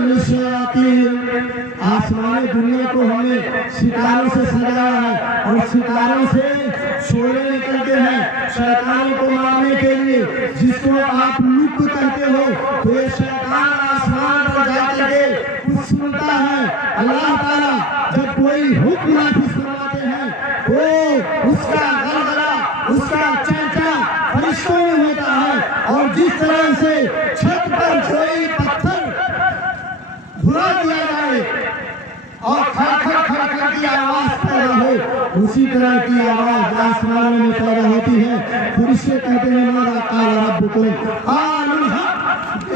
للشياطين. آسمان دنیا کو ہم نے ستاروں سے سجایا ہے اور ستاروں سے شعلے نکلتے ہیں شیطان کو مارنے کے لیے. جس کو آپ لک کہتے ہو تو یہ شیطان آسمان پر جا کر کے کچھ سنتا ہے. اللہ تعالیٰ جب کوئی حکم نافذ فرماتے ہیں وہ اس کا غلغلہ اس کا چہچہ فرشتوں میں ہوتا ہے. اور جس طرح سے چھت پر کوئی پتھر دھرا دیا جائے اور کھڑ کھڑ کھڑ کھڑ کی آواز پیدا ہو اسی طرح کی آواز آسمانوں میں پیدا ہوتی ہے. فرشتے کہتے ہیں ماذا قال ربکم قالوا الحق.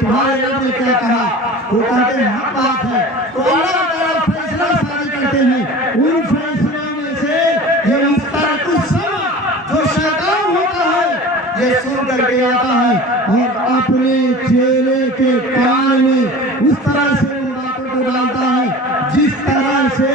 تمہارے رب نے کیا کہا؟ وہ کہتے ہیں حق بات ہے. تو اللہ تعالیٰ فیصلہ صادر کرتے ہیں. ان فیصلوں میں سے یہ مسترق السمع جو شیطان ہوتا ہے یہ سن کر کے آتا ہے اور اپنے چہرے کے کان میں اس طرح سے ان باتوں کو ڈالتا ہے جس طرح سے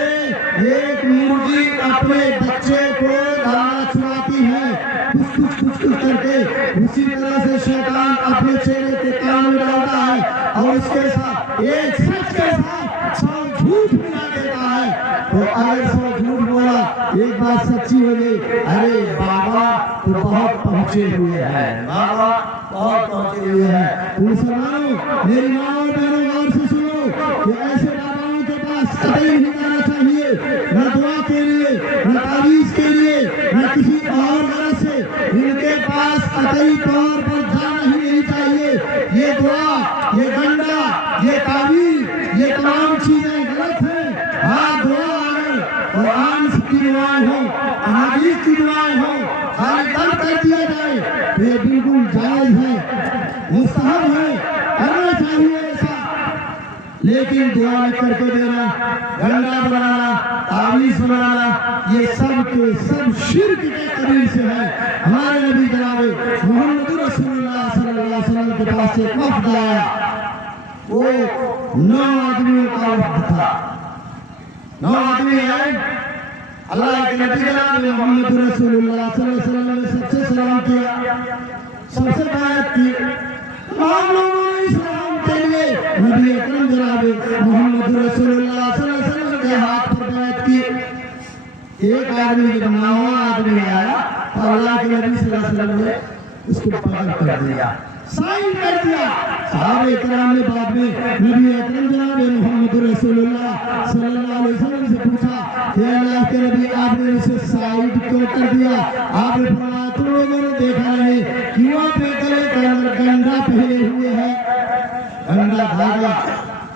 ایک مرغی اپنے بچے کو دانا چراتی ہے کچھ کر کے. اسی طرح سے شیطان اپنے چہرے کے کان میں ڈالتا ہے اور اس کے ساتھ ایک سچ کے ساتھ 100 جھوٹ ملا دیتا ہے. تو اگر 100 جھوٹ بولا ایک بات سچی ہو گئی ارے بابا تو بہت پہنچے ہوئے ہیں بابا بہت پہنچے ہوئے ہیں. مسلمانوں میری ماں اور بہنوں غور سے سنو کہ ایسے باباؤں کے پاس قطعی نہیں جانا چاہیے نہ دعا کے لیے نہ تعویذ کے لیے نہ کسی اور غرض سے. ان کے پاس قطعی طور پر جانا ہی نہیں چاہیے. یہ دعا یہ گنڈا یہ تعویذ یہ تمام چیزیں غلط ہیں. ہاں دعا اگر قرآن کی دعائیں ہوں احادیث کی دعائیں ہوں خالی دم کر دیا جائے تو یہ بالکل جائز ہے مستحب ہے کرنا چاہیے ایسا. لیکن دعا کر کے دینا گنڈا بنانا تعویذ بنانا یہ سب کے سب شرک کے قبیل سے ہے. ہمارے نبی جناب محمد رسول اللہ صلی اللہ علیہ وسلم کے پاس ایک وفد آیا. وہ 9 آدمیوں کا وفد تھا. 9 آدمی آئے. اللہ کے نبی جناب محمد رسول اللہ صلی اللہ علیہ وسلم نے سب سے سلام کیا سب سے بیعت کی. تمام لوگوں نے اسلام کے لیے نبی اکرم جناب محمد رسول اللہ صلی اللہ علیہ وسلم کے ہاتھ پر بیعت کی. ایک آدمی جب 9واں آدمی آیا تو اللہ کے نبی صلی اللہ علیہ وسلم نے اس کو پکڑ کر دیا سائن کر دیا. صحابہ اکرام نے بعد میں نبی اکرم جناب محمد رسول اللہ صلی اللہ علیہ وسلم سے پوچھا کہ اللہ کے نبی آپ نے اسے سائن کیوں کر دیا؟ آپ نے فرمایا تم لوگوں نے دیکھا نہیں کیوں اپنے گلے کے اندر گنڈا پہنے ہوئے ہیں. گنڈا دھاگا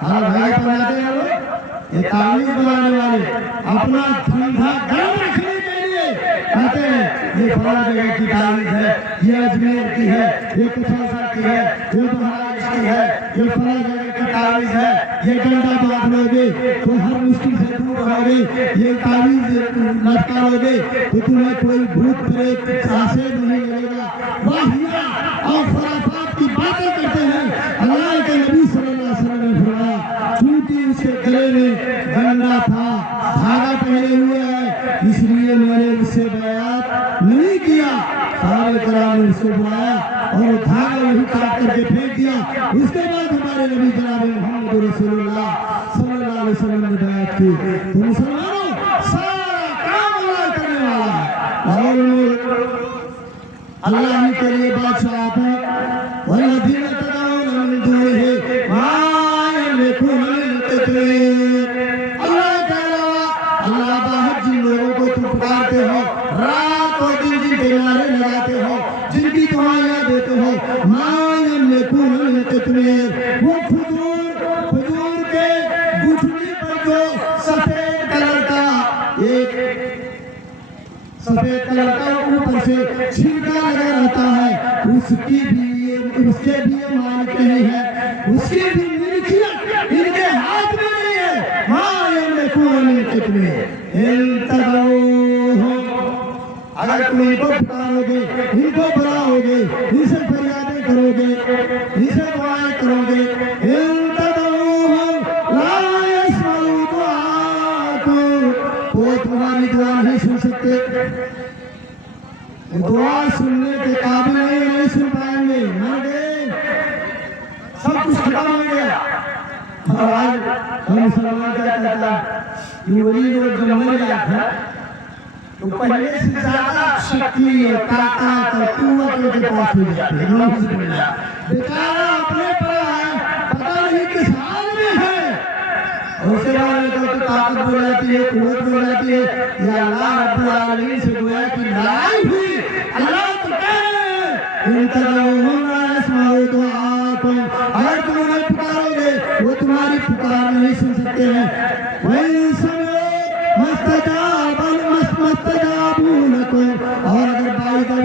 پہناتے ہیں لوگ یہ تعویذ بنانے والے اپنا دھندا گرم رکھنے کے لیے کہتے ہیں یہ فلاں جگہ کی تعویذ ہے یہ اجمیر کی ہے یہ کچھوسا کی ہے یہ بہارائچ کی ہے یہ فلاں جگہ کی تعویذ ہے یہ گنڈا باندھ لو گے تو ہر مشکل سے دور رہو گے یہ تعویذ لٹکا لو گے تو تمہیں کوئی بھوت پریت حاصل نہیں ملے گا. واہیات اور خرافات کی باتیں کرتے ہیں. اللہ کے نبی صلی اللہ علیہ وسلم نے فرمایا چونکہ اس کے گلے میں گنڈا تھا دھاگا پہنے ہوئے ہے اس لیے میں نے اس سے بیعت نہیں کیا. صحابہ کرام نے اس کو بلایا اور دھاگا وہی کاٹ کر کے پھینک دیا. اس کے بعد ہمارے نبی جناب محمد رسول اللہ صلی اللہ علیہ وسلم نے بیعت کی. تو مسلمانوں سارا کام اللہ کرنے والا ہے اور اللہ ہی کے لیے بادشاہ ہے. والذین تدعون من دونه ما يملكون من قطمیر. اللہ کے علاوہ اللہ باہر جن لوگوں کو تم پکارتے ہو رات اور دن جن کے نعرے لگاتے ہو جن کی دعائیں دیتے ہو ما يملكون من قطمیر وہ کھجور کے گٹھلی پر جو سفید کلر کا اوپر سے چھلکا لگا رہتا ہے اس کے بھی یہ مالک نہیں ہے اس کی بھی ملکیت ان کے ہاتھ میں نہیں ہے. ما يملكون من قطمیر ان تدعوهم اگر تم ان کو پکارو گے ان کو بلاؤ گے ان سے فریادیں کرو گے ان سے دعائیں کرو گے ان تدعوهم لا يسمعوا دعاءكم وہ تمہاری دعا نہیں سن سکتے. دعا سننے کے قابل نہیں سن پائیں گے. سب کچھ ختم ہو گیا. اور آج ہم مسلمان کیا کہتا ہے کہ ولی لوگ جو مر جاتا ہے تو پہلے سے زیادہ شکتی اور طاقت اور قوت ان کے پاس ہو جاتی ہے. نعوذ باللہ. بیچارہ اپنے پر ہے, پتہ نہیں کس حال میں ہے, اور اسے بعد میں تو طاقت ہو جاتی ہے, قوت ہو جاتی ہے. یا اللہ رب العالمین سے گویا کہ لڑائی ہوئی. اللہ تو کہہ رہے ہیں ان تدعوہم لا یسمعوا دعاءکم, اگر تم انہیں پکارو گے وہ تمہاری پکار نہیں سن سکتے ہیں. وَإِن سَمِعُوا مَسْتَجَابُوا لَكُمْ, اور اگر بائی دے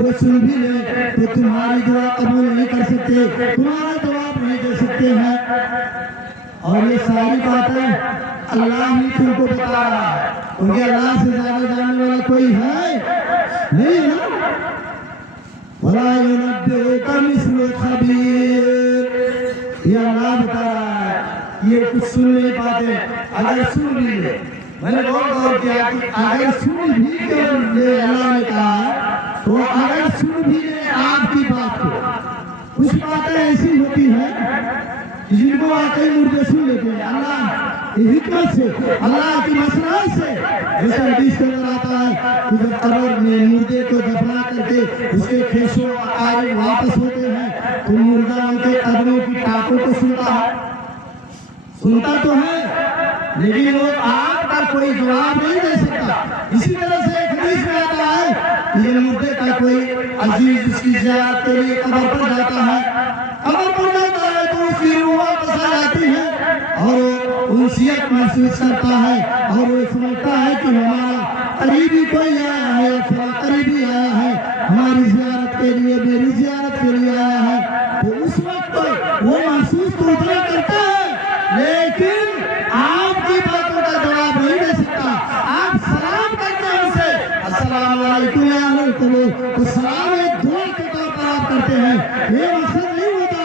وہ سن بھی لیں تو تمہاری دعا قبول نہیں کر سکتے, تمہارا جواب نہیں دے سکتے ہیں. اور یہ ساری باتیں اللہ ہی تم کو بتا رہا ہے, کیونکہ اللہ سے زیادہ جاننے والا کوئی ہے نہیں ہے نا. وَلَا يُنَبِّئُكَ مِثْلُ خَبِيرٍ, یہ اللہ بتا رہا ہے. یہ کچھ سن نہیں پاتے, اگر سن بھی لے, میں نے بہت غور کیا کہ اگر سن بھی لے, اللہ نے کہا تو اگر سن بھی لے آپ کی بات کو, کچھ باتیں ایسی ہوتی ہیں جن کو واقعی مردے سن لیتے ہیں. اللہ کی حکمت سے, اللہ کی مصلحت سے, جیسے حدیث کے اندر آتا ہے کہ جب قبر میں مردے کو دفنا کر کے اس کے کھیسوں اقارب واپس ہوتے ہیں تو مردہ ان کے قدموں کی ٹاکوں کو سنتا ہے. سنتا تو ہے لیکن وہ آپ کا کوئی جواب نہیں دے سکتا. اسی طرح سے ایک حدیث میں آتا ہے کہ مردے کا کوئی عزیز اس کی زیارت کے لیے قبر پر جاتا ہے, قبر پر جاتا ہے تو اس کی روح واپس آ جاتی ہے اور انسیت محسوس کرتا ہے, اور وہ سمجھتا ہے کہ ہمارا قریبی کوئی آیا ہے, فلاں قریبی آیا ہے ہماری زیارت کے لیے, میری زیارت کے لیے آیا ہے. تو اس وقت وہ محسوس تو اتنا کرتا ہے لیکن آپ کی باتوں کا جواب نہیں دے سکتا. آپ سلام کرتے ہیں اسے, السلام علیکم یا اہل القبور, تو سلام ایک دعا کے طور پر آپ کرتے ہیں. یہ مقصد نہیں ہوتا ہے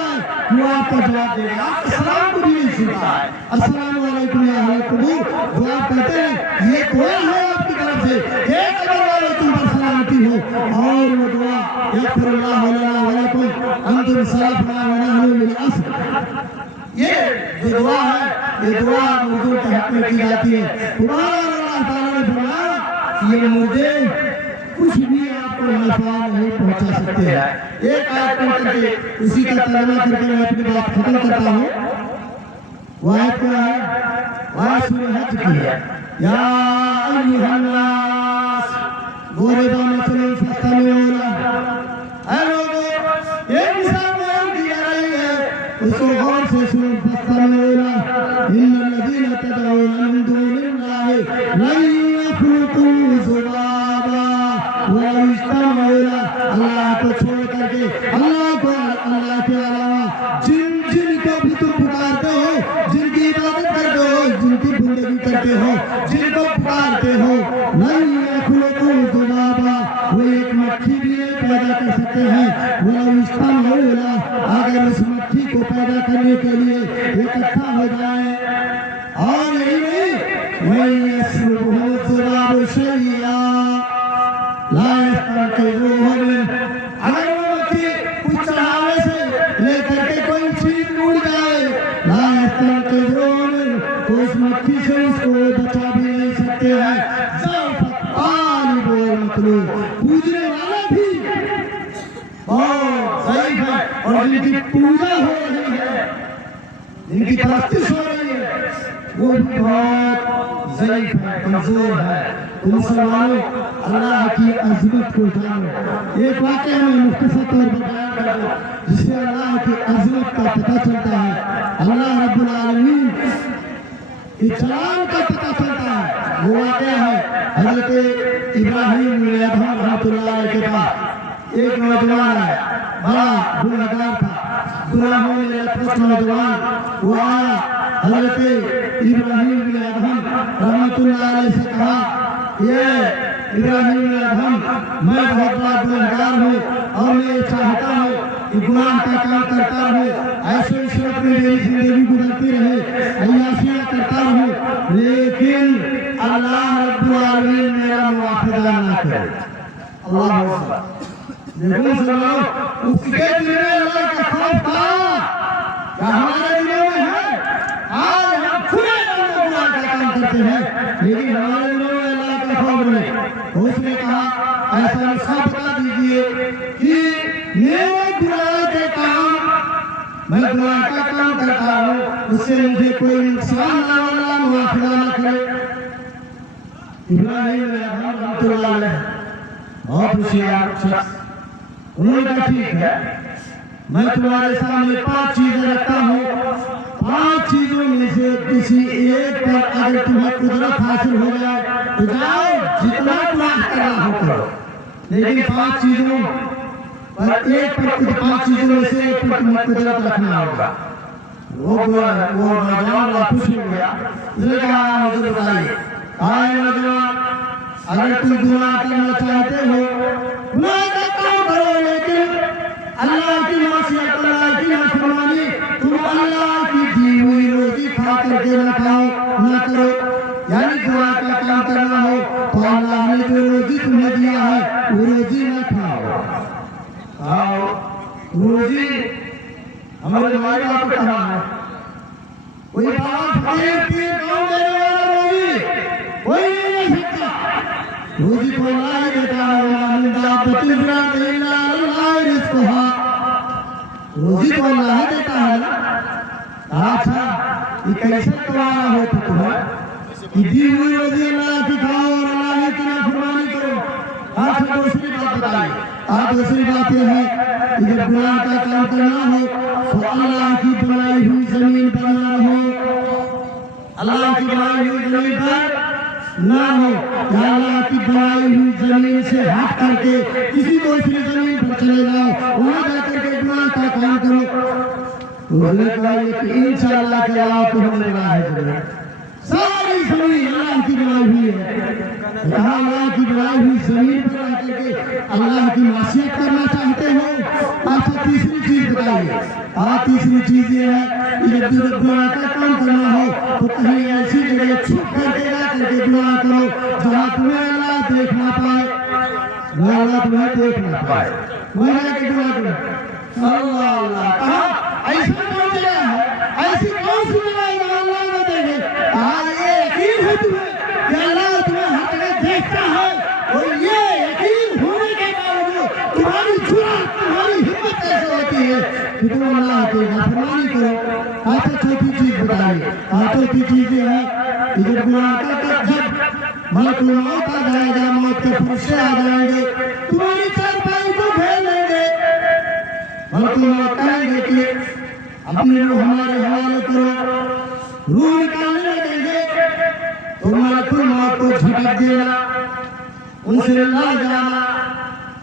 کہ وہ آپ کا جواب دے گا, آپ کے سلام کو بھی نہیں سنتا ہے. السلام علیکم یا اہل القبور جو آپ کہتے ہیں یہ دعا ہے آپ کی طرف سے, ایک قبر والے تم پر سلامتی ہو, اور وہ دعا یغفر اللہ لنا ولکم انتم سلفنا ونحن بالعصر, یہ جو دعا ہے یہ دعا مردوں کے حق میں کی جاتی ہے. اللہ تعالیٰ نے فرمایا یہ مردے کچھ بھی آپ کو نفع نہیں پہنچا سکتے ہیں. ایک آیت پڑھ کر کے اسی کا ترجمہ کر کے میں اپنی بات ختم کرتا ہوں. وہ آیت کیا ہے؟ وہ آیت سورہ حج کی ہے. یا ایھا الناس ضرب مثل فاستمعوا لہ, اے لوگوں ایک مثال بیان کی جا رہی ہے, اس کو غور سے سنو. فاستمعوا لہ ان الذین تدعون من دون اللہ لن یخلقوا ذبابا ولو اجتمعوا لہ. اللہ کو چھوڑ کر کے, اللہ کے علاوہ جن کو بھی تم پکارتے ہو, جن کی عبادت کرتے ہو, جن کی بندگی کرتے ہو, جن کو پکارتے ہو, لن یخلقوا ذبابا, وہ ایک مکھی بھی پیدا کر سکتے ہیں. ولو اجتمعوا لہ, اگر اس مکھی کو پیدا کرنے کے لیے اکٹھا ہو جائیں. اور یہی نہیں, وَإِن يَسْلُبْهُمُ الذُّبَابُ شَيْئًا لَا يَسْتَنقِذُوهُ مِنْهُ, اگر وہ مکھی کچھ چڑھاوے سے لے کر کے کوئی چیز اڑ جائے, لَا يَسْتَنقِذُوهُ مِنْهُ, تو اس مکھی سے اس کو بچا بھی نہیں سکتے ہیں. ضعف الطالب والمطلوب, پوجنے والا بھی بہت ضعیف ہے, اور جن کی پوجا ہو رہی ہے, جن کی پرستش ہو رہی ہے, وہ بھی بہت ضعیف ہے, کمزور ہے. تو مسلمانوں اللہ کی عظمت کو جانو. ایک واقعہ میں مختصر طور پر بیان کر دوں جس سے اللہ کی عظمت کا پتہ چلتا ہے, اللہ رب العالمین کی جلال کا پتہ چلتا ہے. وہ واقعہ ہے حضرت ابراہیم علیہ السلام رحمۃ اللہ علیہ کے پاس ایک نوجوان ہے, بڑا گنہگار تھا, گناہوں میں لطمس نوجوان. وہ آیا حضرت ابراہیم علیہ السلام رحمۃ اللہ علیہ سے کہا, یہ ابراہیم علیہ السلام, میں بہت بڑا گنہگار ہوں اور میں چاہتا ہوں کہ گناہ کا کام کرتا رہوں, ایسے عشرت میں میری زندگی گزرتی رہے, عیاشیاں کرتا رہوں, لیکن اللہ رب العالمین میرا مواخذہ نہ کرے. اللہ اکبر. لیکن سنو, اس کے دل میں اللہ کا خوف تھا, چاہتے ہیں لیکن ہمارے لوگ اللہ کا خوف نہیں. اس نے کہا ایسا نسخہ بتا دیجئے کہ میرے گناہ کے کام میں گناہ کا کام کرتا ہوں اس سے مجھے کوئی نقصان نہ ہو اللہ مواخذہ نہ کرے. ابراہیم رحمۃ اللہ علیہ بہت ہوشیار شخص. انہوں نے کہا ٹھیک ہے میں تمہارے سامنے 5 چیزیں رکھتا ہوں. 5 چیزوں میں سے کسی ایک پر اگر تمہیں قدرت حاصل ہو جائے تو جاؤ جتنا گناہ کرنا ہو کرو. لیکن 5 چیزوں پر ایک پر 5 چیزوں میں سے ایک پر تمہیں قدرت رکھنا ہوگا. وہ نوجوان خوش ہو گیا. اس نے کہا مجھے بتائیے. نوجوان اگر تم گناہ کرنا چاہتے ہو گناہ کا کام کرو لیکن اللہ کی معصیت اللہ کی نافرمانی تم اللہ کی دی ہوئی روزی کھا کر کے نہ کھاؤ نہ کرو. یعنی گناہ کا کام کرنا ہو تو اللہ نے جو روزی تمہیں دیا ہے وہ روزی نہ کھاؤ. روزی ہمارے مائی باپ کو کہا ہے کوئی بات فقیر پیر کام دینے والا روزی کوئی نہیں دے سکتا. روزی کو اللہ ہی دیتا ہے. وَمِن دَابَّةٍ فِي الْأَرْضِ إِلَّا عَلَى اللَّهِ رِزْقُهَا. روزی کو اللہ ہی دیتا ہے نا. اچھا یہ کیسے تمہارا ہو تو تمہیں کہ دی ہوئی روزی اللہ کی کھاؤ اور اللہ کی نافرمانی کرو. آج دوسری بات بتائیے. دوسری بات یہ ہے کہ جب گناہ کا کام کرنا ہو تو اللہ کی بنائی ہوئی زمین پر نہ ہو. اللہ کی بنائی ہوئی زمین پر نہ ہو یا اللہ کی بنائی ہوئی زمین سے ہٹ کر کے کسی دوسری زمین پر چلے جاؤ وہاں جا کر کے گناہ کا کام کرو. انہوں نے کہا کہ انشاءاللہ کے اللہ کو ہم نے بنایا ہے. ساری زمین اللہ کی بنائی ہوئی ہے. یہاں اللہ کی بنائی ہوئی زمین پر رہ کر کے اللہ کی معصیت کرنا چاہتے ہو. اچھا تیسری چیز بتائیے. تیسری چیز یہ ہے کہ جب گناہ کا کام کرنا ہو تو کہیں ایسی جگہ چھپ کر کے جا کر کے گناہ کرو جہاں تمہیں اللہ دیکھ نہ پائے. اللہ تمہیں دیکھ نہ پائے. وہاں جا کے گناہ کرو. اللہ کہا ایسا کون جگہ ہے ایسی کون سی جگہ ہے جہاں اللہ نہ دیکھے. یہ یقین ہے تمہیں کہ اللہ تمہیں ہر جگہ دیکھتا ہے اور یہ یقین ہونے کے باوجود تمہاری جرأت تمہاری ہمت ایسے ہوتی ہے کہ تم اللہ کی نافرمانی کرو. اچھا چوتھی چیز بتائیے. چوتھی چیز یہ ہے کہ جب گناہ کا جب ملک الموت آ جائے گا موت کے فرشتے آ جائیں گے تمہاری چارپائی کو پھیل دیں گے. ملک الموت کہیں گے کہ اپنے روح ہمارے حوالے کرو. روح نکالنے لگیں گے تو ملک الموت کو جھٹک دینا ان سے نہ جانا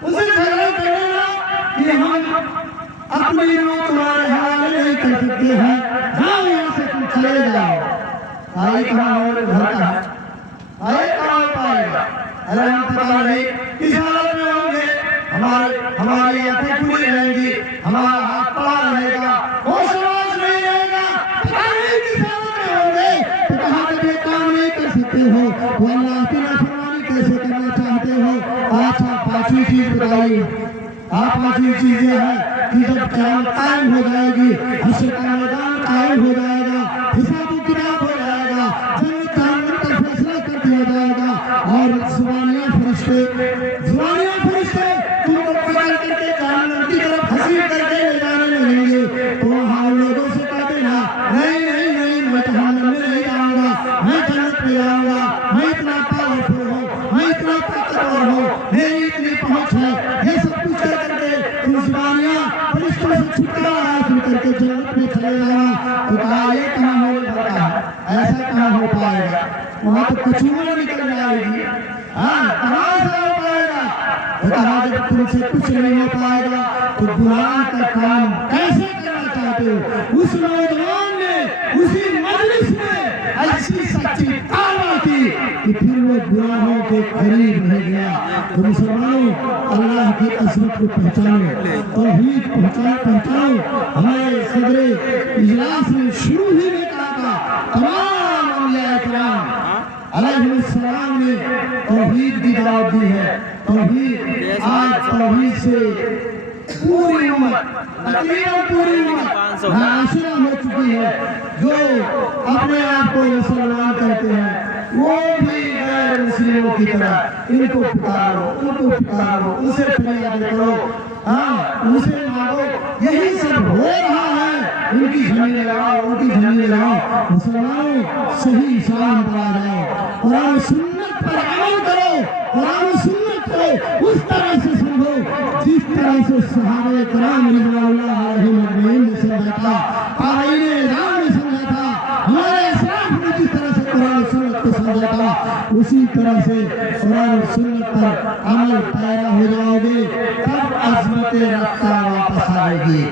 ان سے جھگڑا کرنا کہ ہم اپنی روح تمہارے حوالے نہیں کر سکتے ہیں جاؤ یہاں سے تم چلے جاؤ. آئے کہاں ہمارے گھر کا ہے آئے کہاں پائے گا. ارے ہم پتا نہیں کس حالت میں ہوں گے. ہماری آنکھیں کھلی رہیں گی ہمارا ہاتھ پڑا رہے گا ہوش آواز نہیں رہے گا. پتا نہیں کس حالت میں ہوں گے تو کہاں تک یہ کام نہیں کر سکتے ہو وہ اللہ کی نافرمانی کیسے کرنا چاہتے ہو. اچھا پانچویں چیز بتائیے. پانچویں چیز یہ ہے کہ جب قیامت قائم ہو جائے گی حشر کا میدان قائم ہو جائے گا حساب و کتاب ہو جائے گا جنت جہنم کا فیصلہ کر دیا جائے گا اور زبانیاں فرشتے تم کو پکڑ کر کے جہنم کی طرف حسین کر کے لے جانے لگیں گے. تو وہاں لوگوں سے کہہ دینا نہیں میں جہنم میں نہیں جاؤں گا میں جنت میں جاؤں گا. میں اتنا پاورفل ہوں میں اتنا طاقتور ہوں میری اتنی پہنچ ہے. یہ سب کچھ کر کے تم زبانیاں فرشتوں سے چھٹکارا حاصل کر کے جنت میں چلے جانا. تو کہا یہ کہاں ہو پاتا ہے ایسا کہاں ہو پائے گا. وہاں تو کچھ نکل جائے گی. کہاں سے ہو پائے گا. کہا جب تم سے کچھ نہیں ہو پائے گا تو گناہ کا کام کیسے کرنا چاہتے ہو. اس نوجوان نے اسی مجلس میں ایسی سچی توبہ کی کہ پھر وہ گناہوں کے قریب رہ گیا. تو مسلمانوں اللہ کی عظمت کو پہچانو توحید پہچانو. ہمارے صدر اجلاس نے شروع ہی میں کہا تھا تمام انبیاء کرام علیہ السلام نے توحید کی دعوت دی ہے. توحید آج توحید سے پوری امت تقریباً پوری امت ناشنا ہو چکی ہے. جو اپنے آپ کو مسلمان کہتے ہیں وہ بھی غیر مسلموں کی طرح ان کو پکارو ان سے فریاد کرو، ہاں ان سے مانگو، یہی سب ہو رہا ہے۔ ان کی زمینیں لگاؤ، مسلمانوں صحیح اسلام پر آ جاؤ، قرآن و سنت پر عمل کرو، قرآن و سنت کو اس طرح سے سمجھو جس طرح سے صحابہ کرام رضوان اللہ علیہم اجمعین نے سمجھا تھا، آئین اعظام نے سمجھا تھا، ہمارے اسلاف نے جس طرح سے قرآن و سنت کو سمجھا تھا، اسی طرح سے قرآن و سنت پر عمل پیرا ہو جاؤ گے، تب عظمت رفتہ واپس آئے گی۔